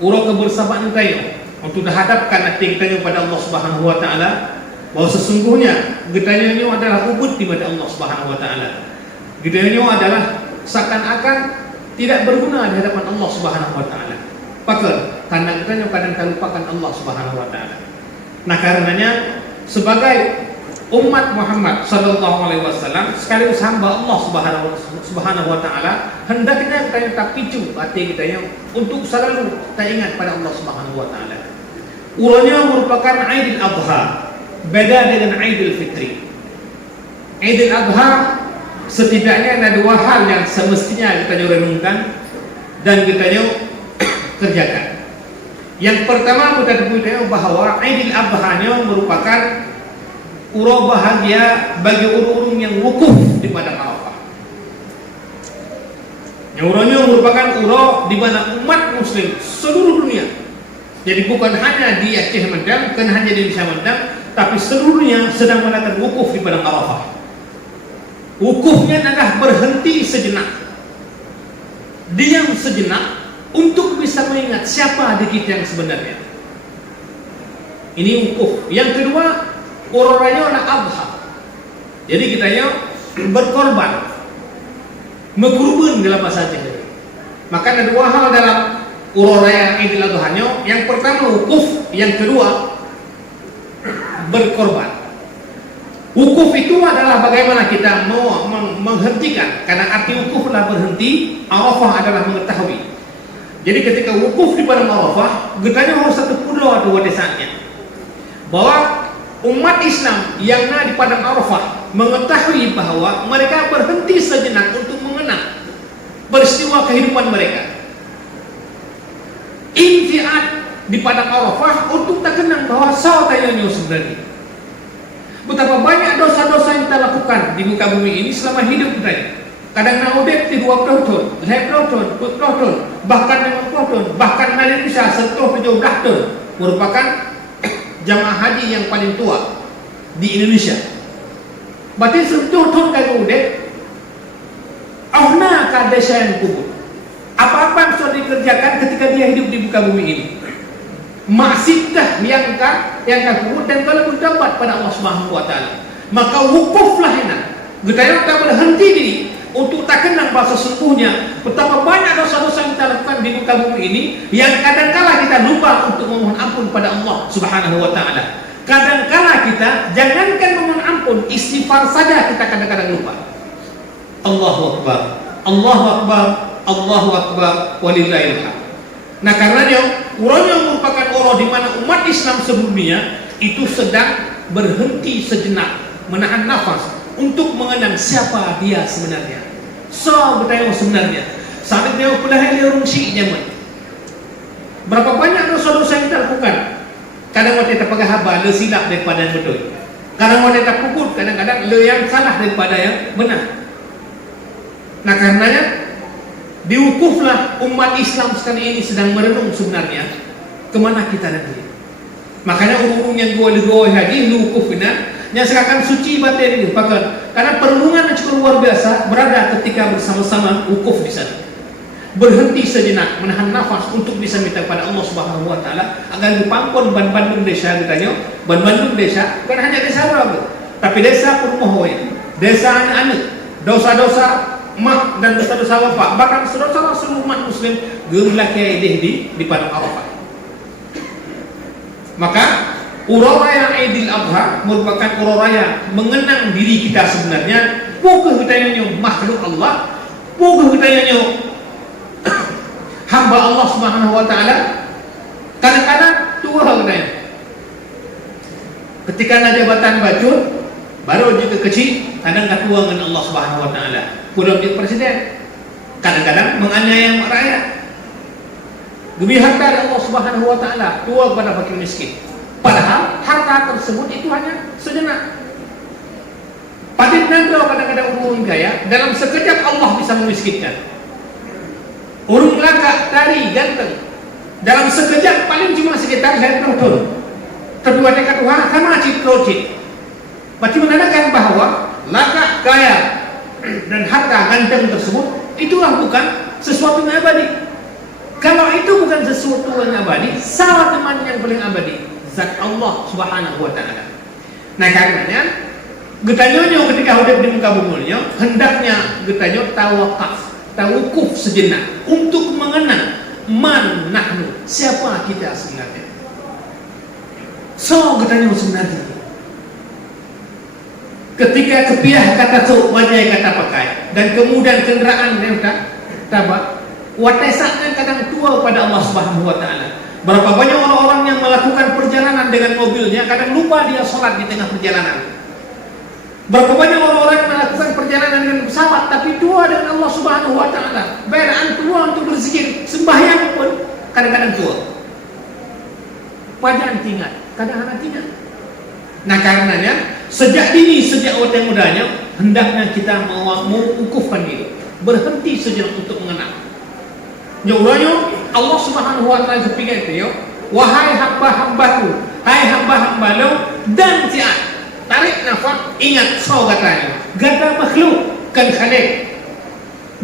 urang kebersamaan kita untuk menghadapkan hati kita kepada Allah Subhanahu wa taala, bahwa sesungguhnya kita adalah ubud di hadapan Allah Subhanahu wa taala. Kita adalah seakan-akan tidak berguna di hadapan Allah Subhanahu wa taala. Maka karena kita kadang terlupakan Allah Subhanahu wa taala. Nah, karenanya sebagai umat Muhammad sallallahu alaihi wasallam sekaligus hamba Allah Subhanahu wa taala, hendaknya kita tetap picu hati kita untuk selalu kita ingat pada Allah Subhanahu wa taala. Uranya merupakan Aidil Adha, beda dengan Aidil Fitri. Aidil Adha setidaknya ada dua hal yang semestinya kita renungkan dan kita kerjakan. Yang pertama kita tahu bahwa Aidil Adha merupakan uro bahagia bagi orang-orang yang wukuf di padang Arafah. Yang uranya merupakan uro di mana umat muslim seluruh dunia. Jadi bukan hanya di Aceh Mendang, bukan hanya di Indonesia Mendang, tapi seluruhnya sedang melakukan wukuf di padang Arafah. Wukufnya adalah berhenti sejenak, diam sejenak untuk bisa mengingat siapa diri kita yang sebenarnya. Ini wukuf. Yang kedua, ururanya adalah adha. Jadi kita berkorban, mengkurban dalam bahasa Aceh. Maka ada dua hal dalam ururaya Idul Adha. Yang pertama wukuf, yang kedua berkorban. Wukuf itu adalah bagaimana kita mau menghentikan, karena arti wukuf adalah berhenti, Arafah adalah mengetahui. Jadi ketika wukuf di padang Arafah, kita harus satu pulau atau desanya bahwa umat Islam yang di padang Arafah mengetahui bahwa mereka berhenti sejenak untuk mengenang peristiwa kehidupan mereka. Infiat di padang Arafah untuk tak kenang bahwa sahabatnya sebenarnya. Betapa banyak dosa-dosa yang kita lakukan di muka bumi ini selama hidup kita. Kadang naudep di 20 tahun, 10 tahun, 10 tahun, bahkan 50 tahun, bahkan nanti bisa 10 17 tahun merupakan jamaah haji yang paling tua di Indonesia. Berarti 10 tahun kagak udah ahna ka desa yang kubur. Apa-apa yang sudah dikerjakan ketika dia hidup di muka bumi ini, masihkah yang kubur dan kalau bertobat pada Allah Subhanahu wa taala. Maka wukuflah enak. Kita berhenti diri untuk tak kenang bahwa sesungguhnya betapa banyak dosa-dosa yang kita lakukan di muka bumi ini yang kadangkala kita lupa untuk memohon ampun pada Allah Subhanahu wa taala. Kadangkala kita jangankan memohon ampun, istighfar saja kita kadang-kadang lupa. Allahu akbar, Allahu akbar, Allahu akbar, walillahil hamd. Nah, karenanya urangnya merupakan orang di mana umat Islam sedunia itu sedang berhenti sejenak, menahan nafas untuk mengenang siapa dia sebenarnya. So bertanya sebenarnya. Sampai dia pelahir dia orang Syi'i zaman. Berapa banyak dosa-dosa yang kita lakukan? Kadang waktu kita pakai haba, le silap daripada yang betul. Kadang waktu kita pukul, kadang-kadang le yang salah daripada yang benar. Nah, karenanya diwukuflah umat Islam sekarang ini sedang merenung sebenarnya kemana kita nanti. Makanya umum yang gua lagi wukufnya yang seakan suci batin itu, karena perenungan yang cukup luar biasa berada ketika bersama-sama wukuf di sana. Berhenti sejenak, menahan nafas untuk bisa minta pada Allah Subhanahu wa taala agar dipampun Bandung desa katanya. Bandung desa bukan hanya desa Rabu, tapi desa Purmohoy, desa anak-anak, dosa-dosa mak dan dosa-dosa bapak, bahkan saudara-saudara seluruh umat muslim geulak di padang Arafah. Maka ururaya Aidil Adha merupakan ururaya mengenang diri kita sebenarnya, bukan kita makhluk Allah, bukan kita hamba Allah Subhanahu wa taala. Kadang-kadang tua katanya. Ketika ada jabatan bacun, baru juga kecil, kadang tua dengan Allah Subhanahu wa taala. Pulang jadi presiden, kadang-kadang menganiaya rakyat. Demi harta Allah Subhanahu wa taala, tua kepada fakir miskin. Padahal harta tersebut itu hanya sejenak. Padahal kadang-kadang orang kaya, dalam sekejap Allah bisa memiskinkan. Orang laka, tari, ganteng, dalam sekejap paling cuma sekitar 20 tahun. Tapi mereka Tuhan sama cip-cip. Berarti menandakan bahwa laka, kaya dan harta ganteng tersebut itulah bukan sesuatu yang abadi. Kalau itu bukan sesuatu yang abadi, salah teman yang paling abadi, zat Allah Subhanahu wa taala. Nah, karenanya getanyonyo ketika hidup di muka bumi hendaknya getanyo tawakuf sejenak untuk mengenal man nahnu, siapa kita sebenarnya. So getanyo sebenarnya ketika kepiah kata tu wajah kata pakai dan kemudian kenderaan yang tabak watesaknya kadang tua pada Allah Subhanahu wa taala. Berapa banyak orang-orang yang melakukan perjalanan dengan mobilnya kadang lupa dia sholat di tengah perjalanan. Berapa banyak orang-orang yang melakukan perjalanan dengan pesawat tapi tua dengan Allah Subhanahu wa taala. Bayaan keluar untuk berzikir, sembahyang pun kadang-kadang tua. Padahal tinggal, kadang-kadang tinggal. Nah, karenanya sejak dini, sejak waktu mudanya hendaknya kita mengukufkan diri, berhenti sejenak untuk mengenal. Nyuruhnya Allah Subhanahu wa taala sepikir itu, wahai hamba-hambaku, hai hamba-hambaku dan siat, tarik nafas, ingat so katanya, gata makhluk kan khalik.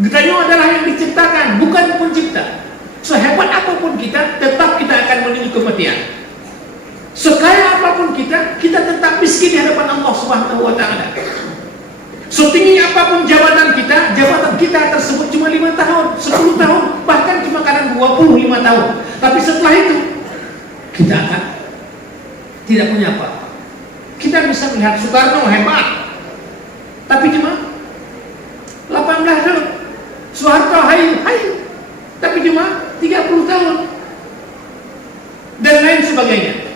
Gatanya adalah yang diciptakan, bukan pencipta. Sehebat apapun kita, tetap kita akan menuju kematian. Sekaya apapun kita tetap miskin di hadapan Allah Subhanahu wa taala. Setinggi apapun jabatan kita tersebut cuma 5 tahun, 10 tahun, bahkan cuma kadang 25 tahun. Tapi setelah itu kita akan tidak punya apa-apa. Kita bisa melihat Soekarno hebat, tapi cuma 18 tahun. Soeharto hayu, tapi cuma 30 tahun. Dan lain sebagainya.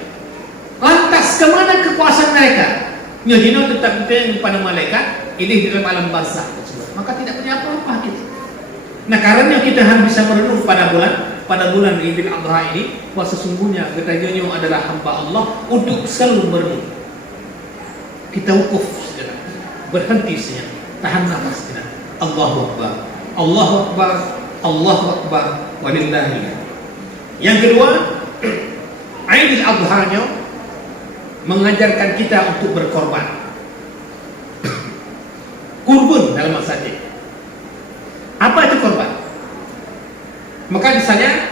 Lantas kemana kekuasaan mereka? Nyadino tetap ditanya kepada malaikat, ini di dalam alam barzakh tersebut. Maka tidak punya apa-apa kita. Nah, karena kita harus bisa merenung pada bulan Idul Adha ini, bahwa sesungguhnya kita adalah hamba Allah untuk selalu merenung. Kita wukuf sejenak, berhenti sejenak, tahan nafas sejenak. Allahu Akbar, Allahu Akbar, Allahu Akbar, walillahi. Yang kedua, Idul Adha-nya mengajarkan kita untuk berkorban. Kurban dalam bahasa Aceh. Apa itu korban? Maka misalnya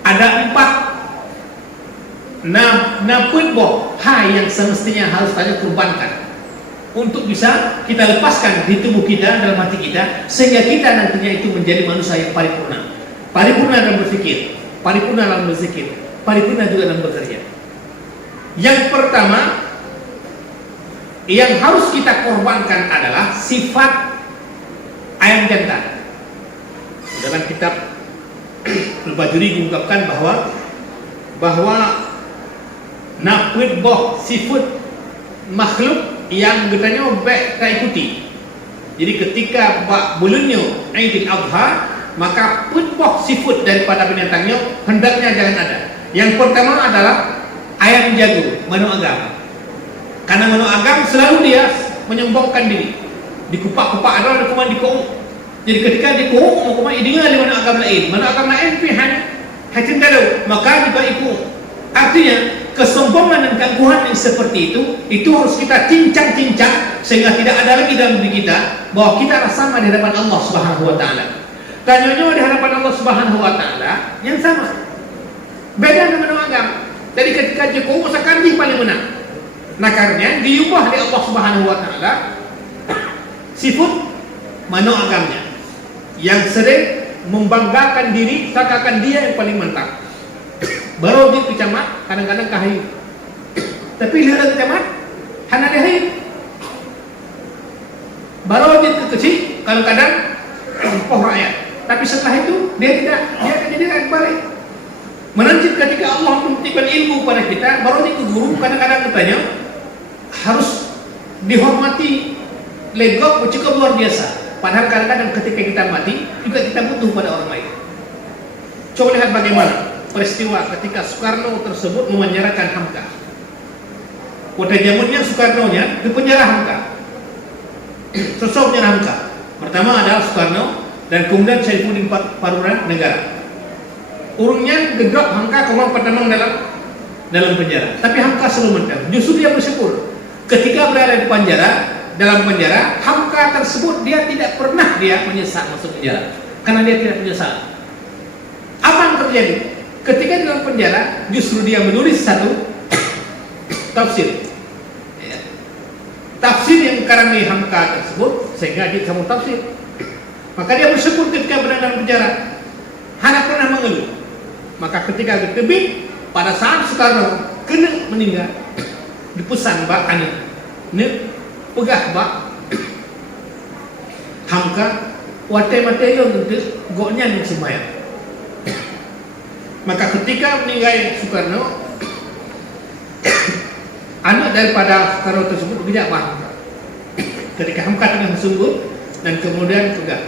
ada 4 naputboh yang semestinya harus kita kurbankan untuk bisa kita lepaskan di tubuh kita, dalam hati kita, sehingga kita nantinya itu menjadi manusia yang paripurna. Paripurna dalam berpikir, paripurna dalam berzikir, paripurna juga dalam bekerja. Yang pertama yang harus kita korbankan adalah sifat ayam jantan. Dalam kitab Al-Bajuri mengungkapkan bahwa naputboh sifat makhluk yang getanya baik tak ikuti. Jadi ketika bulannya Idul Adha, maka putboh sifat daripada binatangnya hendaknya jangan ada. Yang pertama adalah ayam jago, manu agam. Karena manu agam selalu dia menyombongkan diri. Dikupak-kupak ada kuman dikoong. Jadi ketika dikoong mau kuman idinga di manu agam lain. Manu agam lain pihan hacin dalu, maka juga ikut. Artinya kesombongan dan keangkuhan yang seperti itu harus kita cincang-cincang sehingga tidak ada lagi dalam diri kita bahwa kita sama di hadapan Allah Subhanahu wa taala. Tanyanya di hadapan Allah Subhanahu wa taala yang sama. Beda dengan manu agam. Jadi ketika Jokowi usahakan dia paling menang. Nah, karena diubah di Allah Subhanahu wa taala sifat mano agamnya yang sering membanggakan diri seakan dia yang paling mantap. Baru dia kecamat kadang-kadang kahayu. Tapi lihat kecamat hana dia hayu. Baru dia kecil kadang-kadang pompoh rakyat. Tapi setelah itu dia akan jadi rakyat balik. Menanti ketika Allah memberikan ilmu pada kita, baru dia ke guru, kadang-kadang katanya harus dihormati, legok, cukup luar biasa. Padahal kadang-kadang ketika kita mati, juga kita butuh pada orang lain. Coba lihat bagaimana peristiwa ketika Soekarno tersebut memenjarakan Hamka. Pada zamannya Soekarno-nya dipenjara Hamka. Sosoknya Hamka. Pertama adalah Soekarno dan kemudian Saifuddin Paruran Negara. Urungnya gedok Hamka kemang pertama dalam penjara. Tapi Hamka selalu mendam. Justru dia bersyukur ketika berada di dalam penjara, Hamka tersebut dia tidak pernah menyesal masuk penjara karena dia tidak menyesal. Apa yang terjadi? Ketika di dalam penjara, justru dia menulis satu tafsir. Ya. Tafsir yang karang di Hamka tersebut, sehingga dia kamu tafsir. Maka dia bersyukur ketika berada dalam penjara. Hana pernah mengeluh. Maka ketika ditebik, pada saat Soekarno kena meninggal, dipesan Mbak Ani, pegah Mbak Hamka, watai mateo untuk goknya yang semayang. Maka ketika meninggal Soekarno, anak daripada Soekarno tersebut bijak Hamka. Ketika Hamka tengah bersungguh dan kemudian pegah,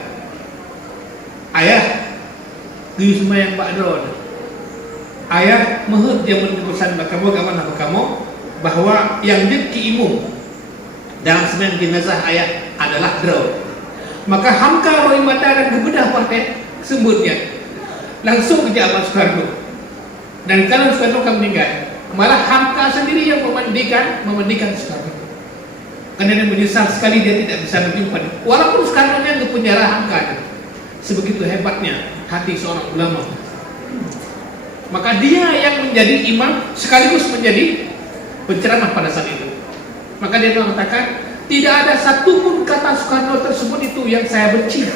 ayah, pergi semayang Mbak Drone. Ayah mahut dia menebusan kamu kawan kamu bahwa yang dibki imum dalam semayang jenazah ayah adalah draw. Maka Hamka beri mata dan berbedah partai sebutnya langsung ke Jabat Soekarno. Dan kalau Soekarno akan meninggal, malah Hamka sendiri yang memandikan Soekarno. Karena dia menyesal sekali dia tidak bisa menyimpan. Walaupun Soekarno yang di penjara Hamka, sebegitu hebatnya hati seorang ulama. Maka dia yang menjadi imam sekaligus menjadi penceramah pada saat itu. Maka dia mengatakan, tidak ada satupun kata Soekarno tersebut itu yang saya benci.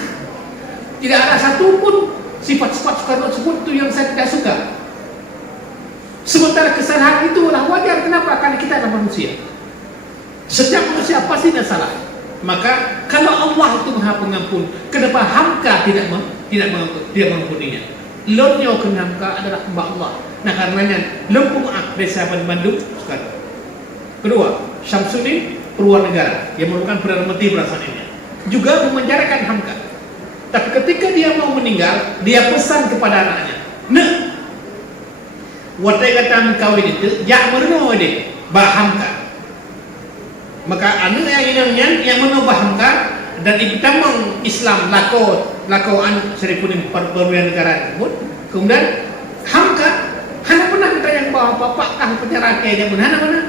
Tidak ada satupun sifat-sifat Soekarno tersebut itu yang saya tidak suka. Sementara kesalahan itu adalah wajar. Kenapa? Karena kita adalah manusia. Setiap manusia pasti ada salah. Maka kalau Allah itu Maha Pengampun, kenapa Hamka tidak mengampuninya? Lonyo ke Hamka adalah hamba Allah. Nah karenanya lempung dari sahabat Bandung sekarang. Kedua, Syamsuddin Purwanegara yang merupakan Perdana Menteri berasalnya juga memenjarakan Hamka. Tapi ketika dia mau meninggal, dia pesan kepada anaknya, watai kata kawin itu, jak merenung deh, bah Hamka. Maka anak yang menubah Hamka dan itamang Islam lakoan Syarifuddin Purwanegara tersebut. Kemudian Hamka hana pernah ditanya bahwa bapak kah penjara dia pun hana mana.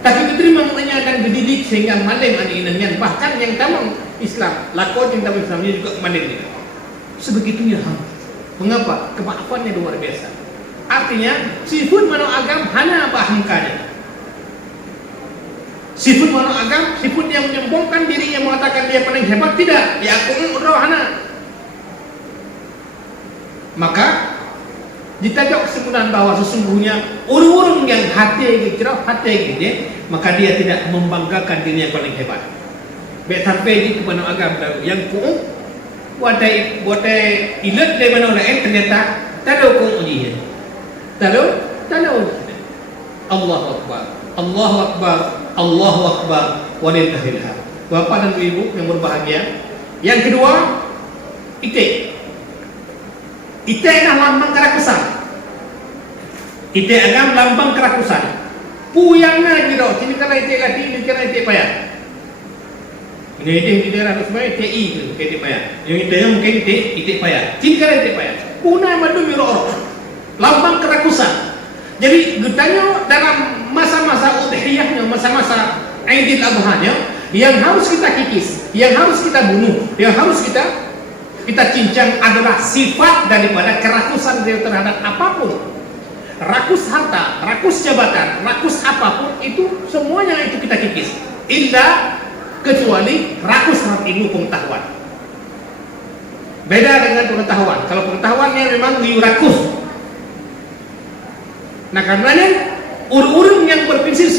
Tapi diterima menanya dan dididik sehingga malim anak-anaknya. Bahkan yang tamang Islam, lakon yang tamang Islamnya juga malim. Sebegitunya Hamka. Mengapa? Kemaafannya luar biasa. Artinya sifun mano agam hana bah Hamkanya. Sifun mano agam, sifun yang menyombongkan dirinya mengatakan dia paling hebat, tidak. Ya aku rohana. Maka ditajak kesimpulan bahwa sesungguhnya orang-orang yang hati cerah, hati gede, maka dia tidak membanggakan dirinya yang paling hebat. Baik sampai di kepada agama yang kuung, buatai ilat dari mana lain ternyata tahu kuung ujian. Tahu. Allahu Akbar, Allahu Akbar, Allahu Akbar, walillahil hamd. Bapak dan Ibu yang berbahagia. Yang kedua, itik. Itik adalah lambang kerakusan. Itik adalah lambang kerakusan. Puyangnya gitu. Sini kala itik lagi, ini kala itik payah. Ini itik di daerah Rusmai, TI gitu, itik payah. Yang itik yang mungkin itik payah. Sini kala itik payah. Puna madu miro. Lambang kerakusan. Jadi getanya dalam masa-masa udhiyahnya, masa-masa Aidil Adhanya, yang harus kita kikis, yang harus kita bunuh, yang harus kita cincang adalah sifat daripada kerakusan terhadap apapun. Rakus harta, rakus jabatan, rakus apapun itu semuanya itu kita kikis. Illa kecuali rakus ilmu pengetahuan. Beda dengan pengetahuan. Kalau pengetahuannya memang rakus. Nah karenanya urung yang berprinsip